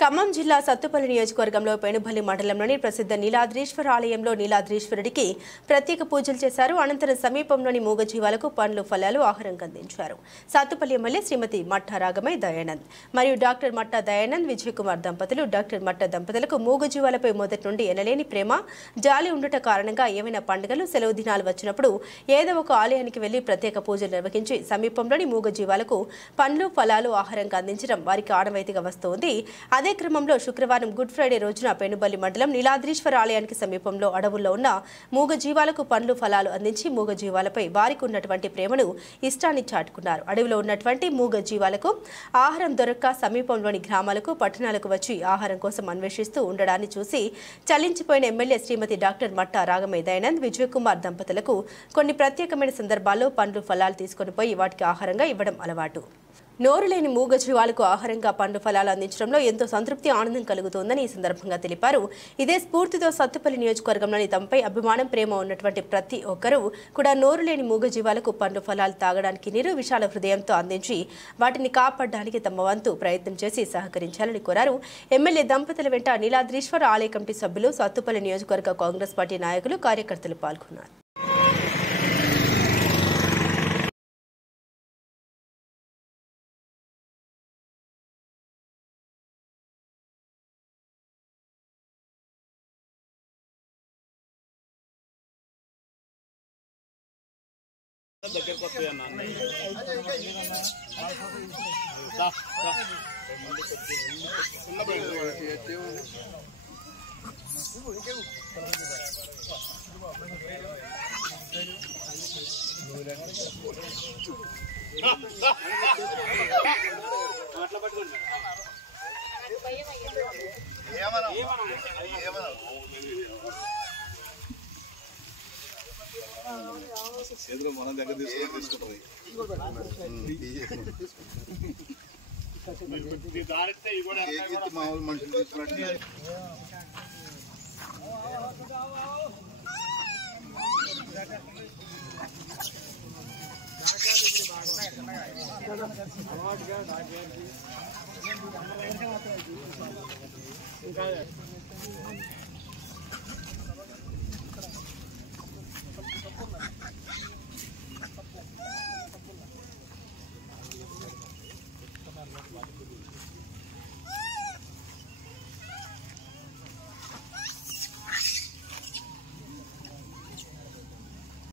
ఖమ్మం జిల్లా సత్తుపల్లి నియోజకవర్గంలో పెనుబల్లి మండలంలోని ప్రసిద్ధ నీలాద్రీశ్వర ఆలయంలో నీలాద్రీశ్వరుడికి ప్రత్యేక పూజలు చేశారు. అనంతరం సమీపంలోని మూగజీవాలకు పండ్లు ఫలాలు ఆహారంగా అందించారు. సత్తుపల్లి ఎమ్మెల్యే శ్రీమతి మట్టా రాగమై దయానంద్ మరియు డాక్టర్ మట్టా దయానంద్ విజయ్ కుమార్ దంపతులు. డాక్టర్ మట్టా దంపతులకు మూగజీవాలపై మొదటి నుండి ఎనలేని ప్రేమ జాలి ఉండట కారణంగా ఏమైనా పండుగలు సెలవు దినాలు వచ్చినప్పుడు ఏదో ఒక ఆలయానికి వెళ్లి ప్రత్యేక పూజలు నిర్వహించి సమీపంలోని మూగజీవాలకు పండ్లు ఫలాలు ఆహారంగా అందించడం వారికి ఆనవాయితీగా వస్తోంది. అదే క్రమంలో శుక్రవారం గుడ్ ఫ్రైడే రోజున పెనుబల్లి మండలం నీలాద్రీశ్వర ఆలయానికి సమీపంలో అడవుల్లో ఉన్న మూగజీవాలకు పండ్లు ఫలాలు అందించి మూగజీవాలపై వారికి ఉన్నటువంటి ప్రేమను ఇష్టాన్ని చాటుకున్నారు. అడవిలో ఉన్నటువంటి మూగజీవాలకు ఆహారం దొరక్క సమీపంలోని గ్రామాలకు పట్టణాలకు వచ్చి ఆహారం కోసం అన్వేషిస్తూ ఉండడాన్ని చూసి చలించిపోయిన ఎమ్మెల్యే శ్రీమతి డాక్టర్ మట్టా రాగమై దయానంద్ విజయ్ కుమార్ దంపతులకు కొన్ని ప్రత్యేకమైన సందర్భాల్లో పండ్లు ఫలాలు తీసుకొని పోయి వాటికి ఆహారంగా ఇవ్వడం అలవాటు. నోరు లేని మూగజీవాలకు ఆహారంగా పండ్లు ఫలాలు అందించడంలో ఎంతో సంతృప్తి ఆనందం కలుగుతోందని ఈ సందర్భంగా తెలిపారు. ఇదే స్ఫూర్తితో సత్తుపల్లి నియోజకవర్గంలోని తమపై అభిమానం ప్రేమ ఉన్నటువంటి ప్రతి ఒక్కరూ కూడా నోరు లేని మూగజీవాలకు పండ్లు ఫలాలు తాగడానికి నీరు విశాల హృదయంతో అందించి వాటిని కాపాడడానికి తమ వంతు ప్రయత్నం చేసి సహకరించాలని కోరారు. ఎమ్మెల్యే దంపతుల వెంట నీలాద్రీశ్వర ఆలయ కమిటీ సభ్యులు, సత్తుపల్లి నియోజకవర్గ కాంగ్రెస్ పార్టీ నాయకులు, కార్యకర్తలు పాల్గొన్నారు. దగ్గరకు వస్తాయన్నా అట్లా పట్టుకోండి. చేతులు మన దగ్గర తీసుకుంటారు. మామూలు మనుషులు తీసుకున్నట్టు ఇంకా